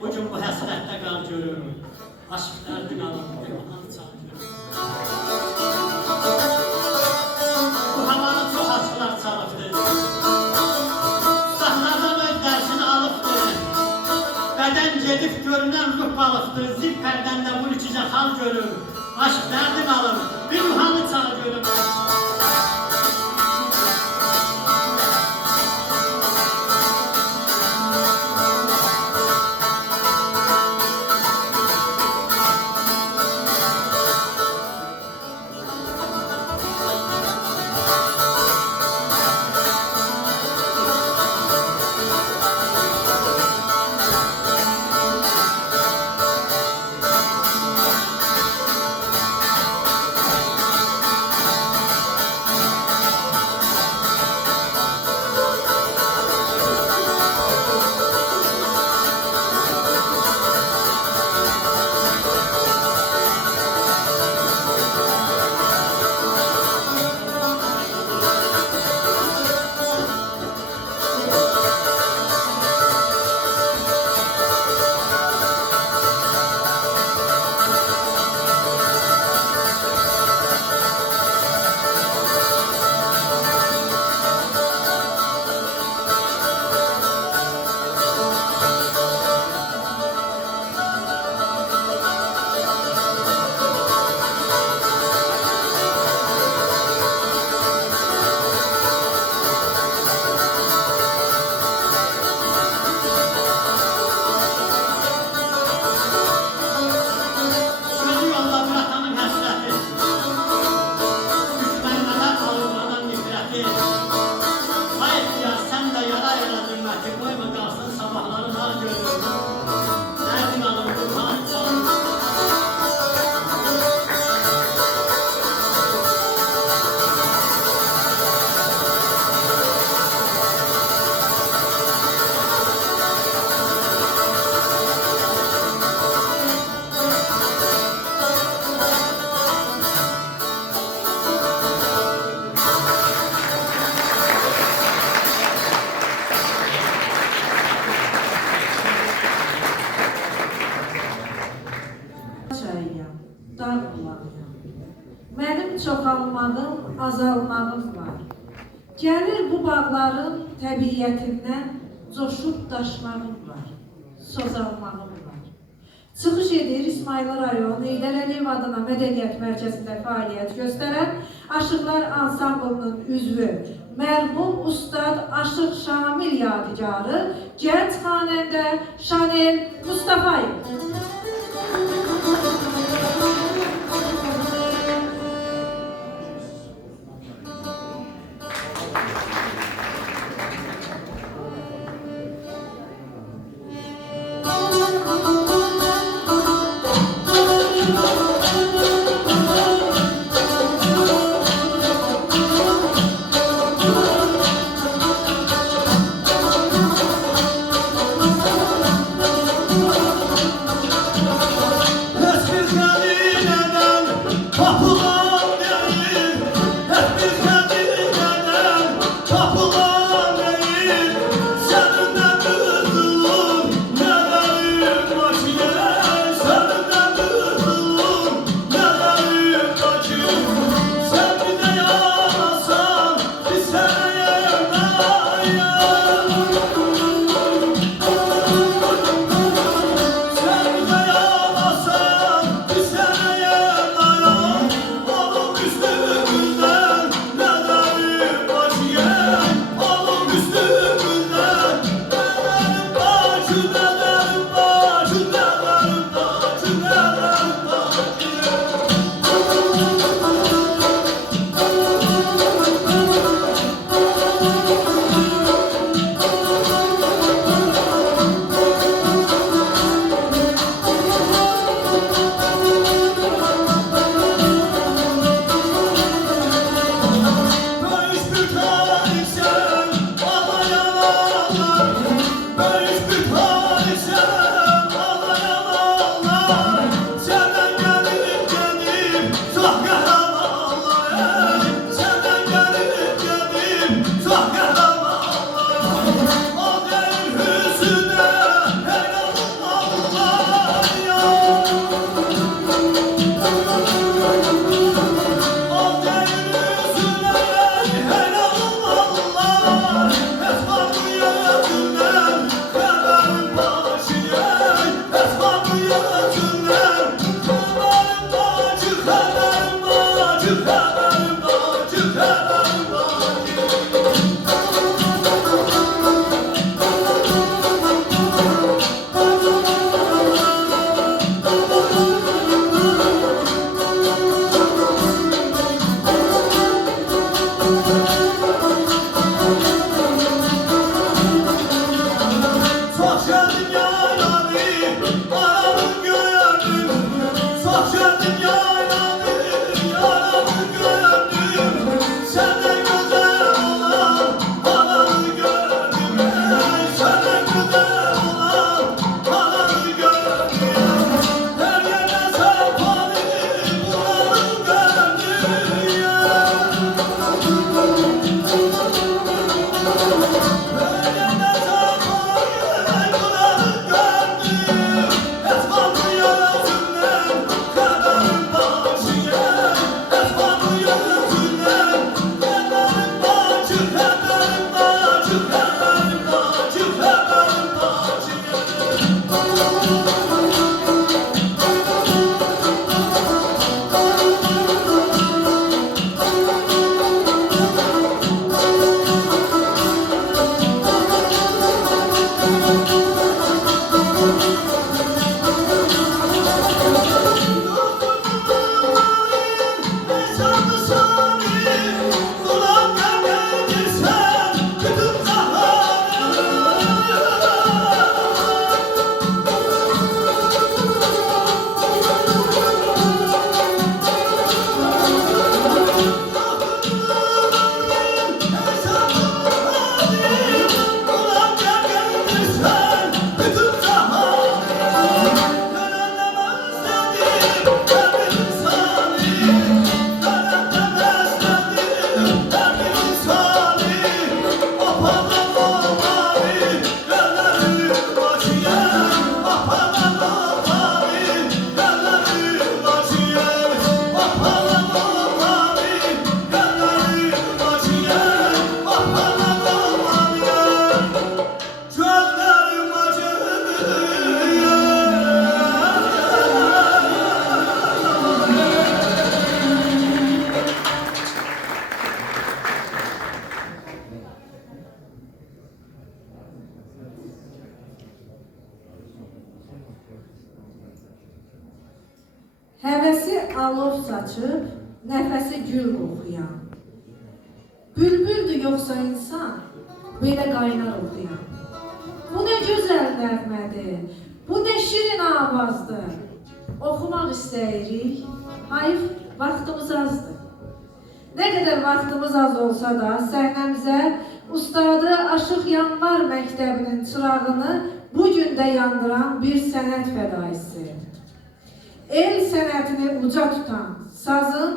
bugün bu həsrətdə qal görür. Aşk dərdin alıb günahını çağırır. Bu havanı çox açıqlar çalıbdır. Ustahlardan öz dərsini alıbdır. Bədən gedib görünən ruh balıqdır. Zil pərdəndə bu içicə hal görür. Aşk dərdin alıb günahını çağırır. Mənim çoxalmağım, azalmağım var. Gəlir bu bağların təbiyyətindən coşub daşmağım var, sozalmağım var. Çıxış edir İsmayıl rayon Heydər Əliyev adına mədəniyyət mərkəzində fəaliyyət göstərən Aşıqlar Ansamblının üzvü mərhum Ustad Aşıq Şamil yadigarı gənc xanəndə Şanel Mustafayev. Həvəsi alov saçıb, nəfəsi gül qoxuyan. Bülbüldür yoxsa insan, belə qaynar oxuyan. Bu nə gözəl nəğmədir, bu nə şirin avazdır. Oxumaq istəyirik, hayır, vaxtımız azdır. Nə qədər vaxtımız az olsa da, səhnəmizə Ustadı Aşıq Yanvar Məktəbinin çırağını bugün də yandıran bir sənət fədaisi. El sənətini uca tutan, sazın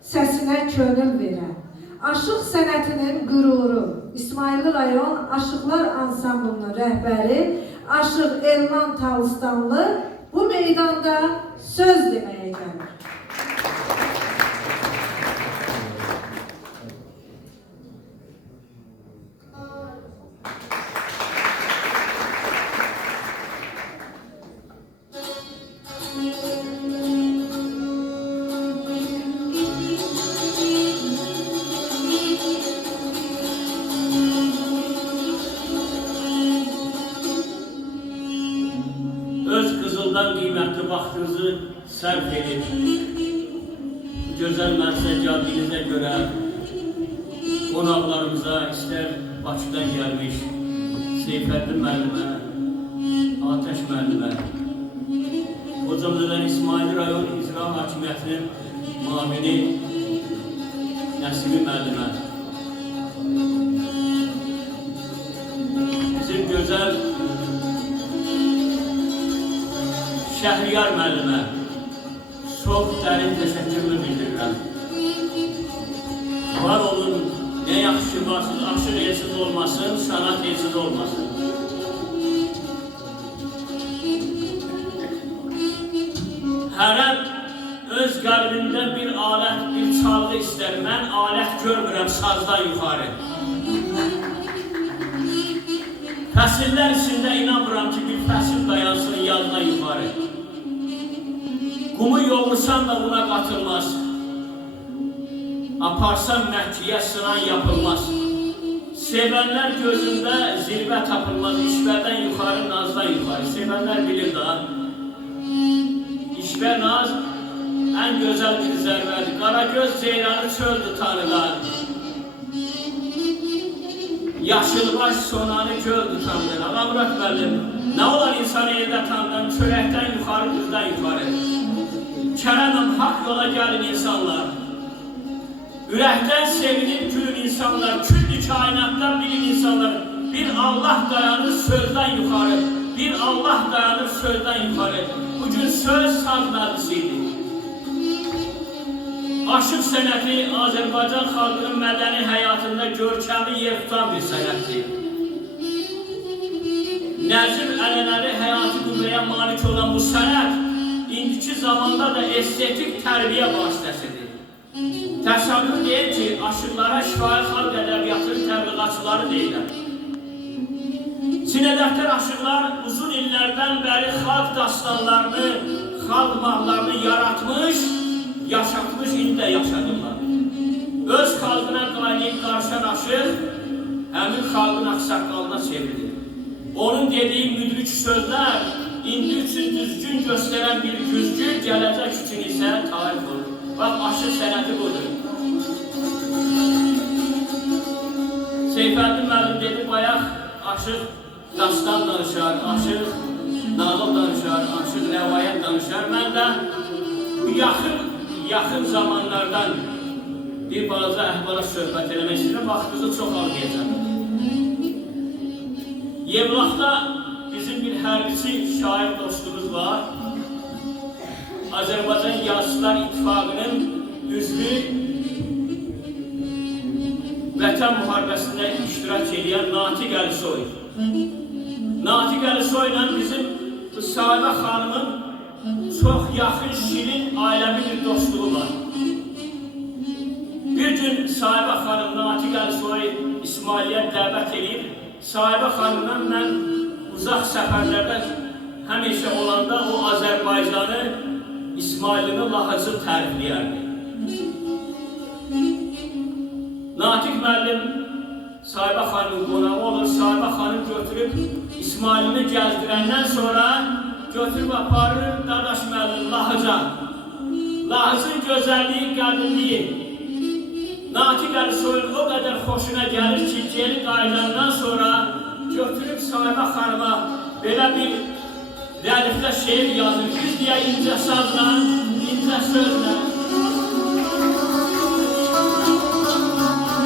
səsinə könül verən, aşıq sənətinin qüruru, İsmailli rayon Aşıqlar Ansamblının rəhbəri Aşıq Elman Talstanlı bu meydanda söz deməyə gəlir. Öz qızıldan qiymətli vaxtınızı sərf edib, gözəl mənsəccadinizə görə qonaqlarımıza, istər Bakıdan gəlmiş Seyfəddin müəllimə, Atəş müəllimə, Hocamlıdan İsmail rayon İcra Hakimiyyətinin müavini Nəsimi müəllimə, bizim gözəl Şəhriyar müəllimə çox dərin təşəkkürümü bildirirəm. Var olun, nə yaxşı ki varsınız, aşıq elsiz olmasın, sanat elsiz olmasın. Hərəm öz qəlbində bir alət, bir çalğı istər. Mən alət görmürəm sazdan yuxarı. Fəsillər içində inanmıram ki, bir fəsil dayansın yazdan yuxarı. Qumu yoğursan da buna qatılmaz. Aparsan Məhkiyə sınan yapılmaz. Sevənlər gözündə zirvə tapılmaz. İşvədən yuxarı, nazdan yuxarı. Sevənlər bilir daha. İşvə naz ən gözəl bir zərbədir. Qaragöz ceyranı çöldü tanıdan. Yaşılbaş sonanı göldü tanıdan. Ağamrat müəllim, nə olar insan eldə tanıdan? Çörəkdən yuxarı, qızdan yuxarı. Kərəməm, haqq yola gəlin insanlar. Ürəkdən sevinib gülün insanlar. Küllü kainatdan bilin insanlar. Bir Allah dayanır sözdən yuxarı. Bir Allah dayanır sözdən yuxarı. Bugün söz saz məclisiydi. Aşıq sənəti Azərbaycan xalqının mədəni həyatında görkəmli yer tutan bir sənətdir. Nəzim ənənəvi həyatı qüvvəyə malik olan bu sənət indiki zamanda da estetik tərbiyə vasitəsidir. Təsəvvür deyil ki, aşıqlara şifahi xalq ədəbiyyatının təbliğatçıları deyilər. Sinədəftər aşıqlar uzun illərdən bəri xalq dastanlarını, xalq mahnılarını yaratmış, yaşatmış, indi də yaşadırlar. Öz xalqına qaynayıb qarşıdan aşıq, həmin xalqın axsaqqalına çevrilir. Onun dediyi müdrik sözlər, indi üçün düzgün göstərən bir güzgü, gələcək üçün isə tarif olur. Bax, aşıq sənəti budur. Seyfəddin müəllim dedi, bayaq aşıq dastan danışar, aşıq nağıl danışar, aşıq rəvayət danışar. Mən də bu yaxın zamanlardan bir balaca əhvalat söhbət eləmək istəyirəm, vaxtınızı çox almayacaq. Yevlaxda bizim bir hərbiçi şair dostumuz var. Azərbaycan Yazıçılar İttifaqının üzvü, Vətən müharibəsində iştirak edən Natiq Əlisoy. Natiq Əlisoy ilə bizim Sahibə xanımın çox yaxın, şirin, ailəvi bir dostluğu var. Bir gün Sahibə xanım Natiq Əlisoy İsmailiyyə dəvət edib, Sahibə xanımla mən uzaq səfərlərdə həmişə olanda o Azərbaycanı, İsmailini lahızı tərifləyərdi. Natiq müəllim Sahibə xanımın qonağı olur, Sahibə xanım götürüb İsmailini gəzdirəndən sonra götürüb aparır Dadaş müəllim lahıca. Lahızın gözəlliyi, qədimliyi, Natiq Əlisoyun o qədər xoşuna gəlir ki, geri qayıdandan sonra götürüb Sahibə xanıma belə bir rədifdə şeir yazır. Biz deyə incə sazla, incə sözlə.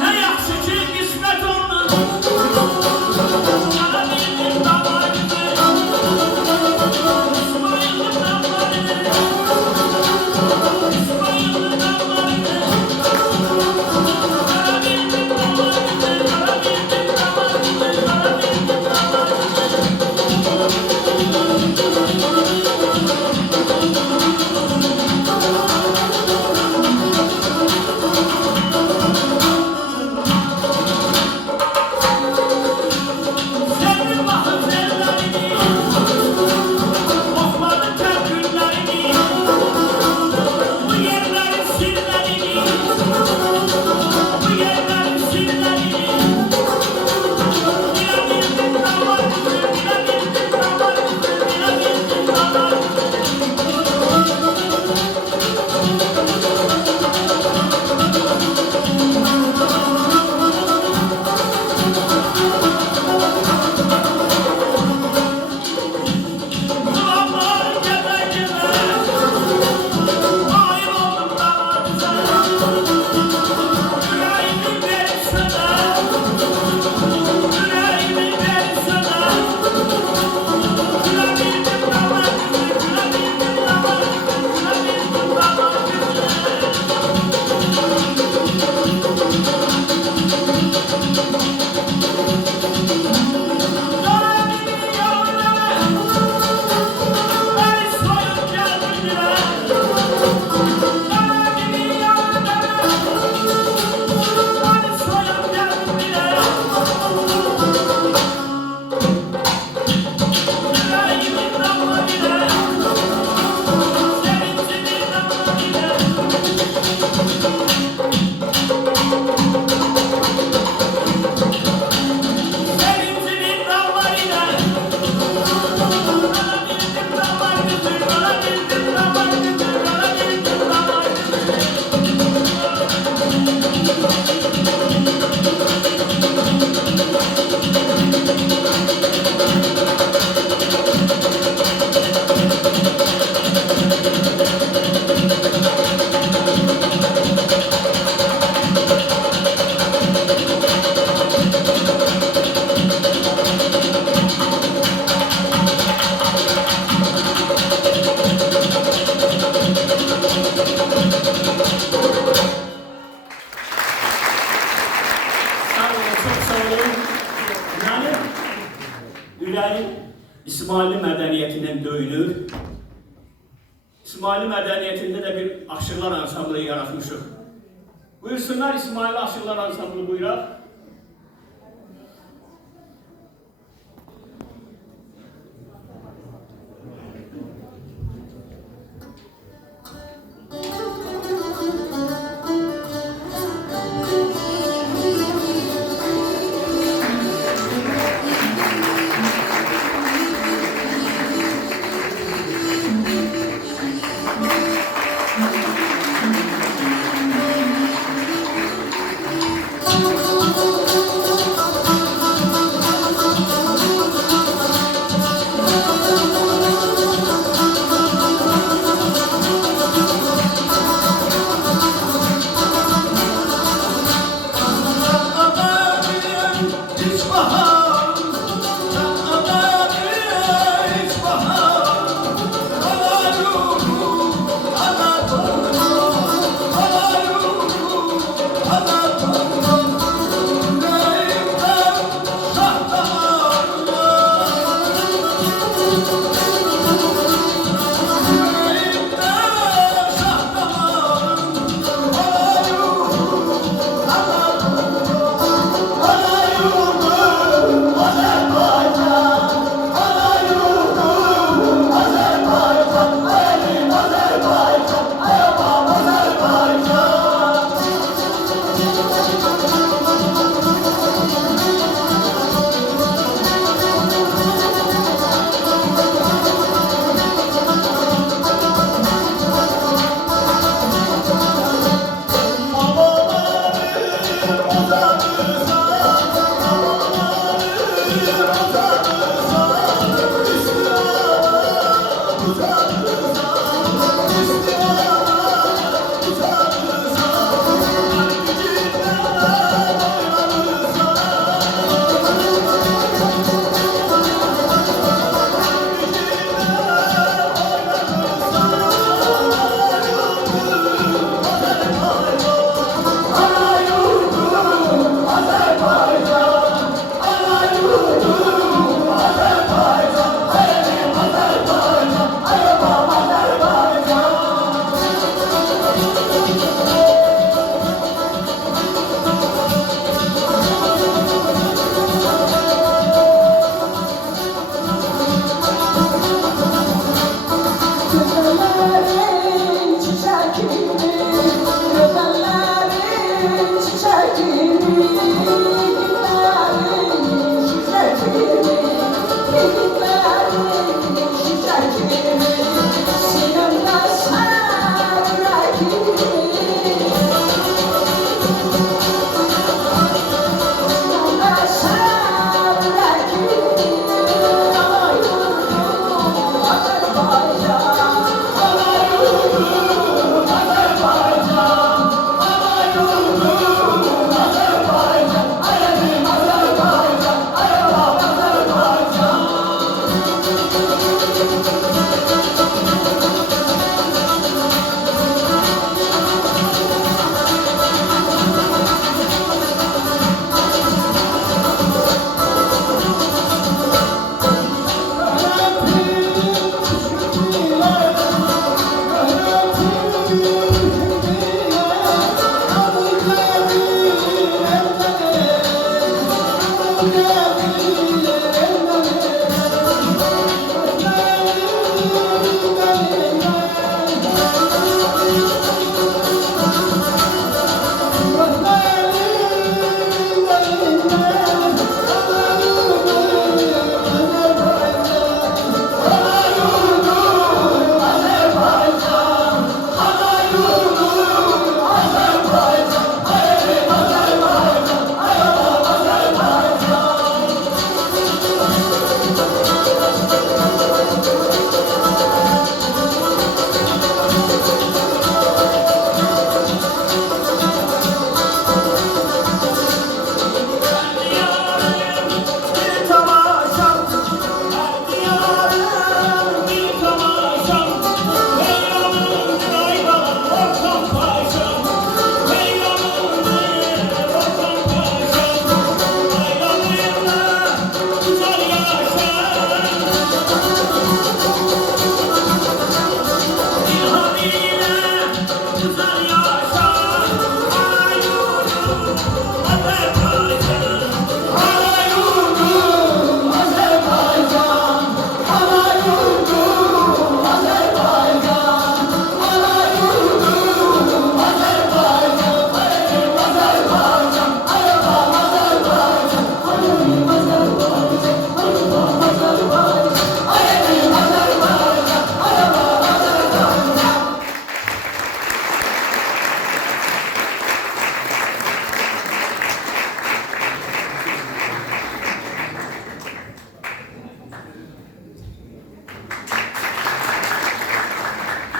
Nə yaxşı ki, qismət olmaz. Qara bildir damarını, İsmail'in damarını, İsmail'in damarını. Qara bildir damarını, qara bildir damarını, qara bildir Senin bakın ellerini, okmadı tebgüllerini, bu yerlerin sillerini, bu yerlerin sillerini, bilebildim damarını, bilebildim damarını, bilebildim damarını. Kulağımlar geze geze, hain oldum damarınıza. Yüreğimi verin sana, yüreğimi verin sana. Gülebildim damarınızı, gülebildim damarınızı, gülebildim damarınızı. Dönemin yoluna, beni soyup geldiler. Dönemin yoluna, beni soyup geldiler. Yüreğimin damarıyla, sevincimin damarıyla. Sevincimin damarıyla, alabildim damarınızı, alabildim damarınızı, alabildim damarınızı. Sağ olun, çok sağ olun. Yani ürəyim İsmaili mədəniyyətindən döyünür. İsmaili mədəniyyətində də bir aşıqlar ansamblı yaratmışıq. Buyursunlar İsmaili aşıqlar ansamblını buyuraq.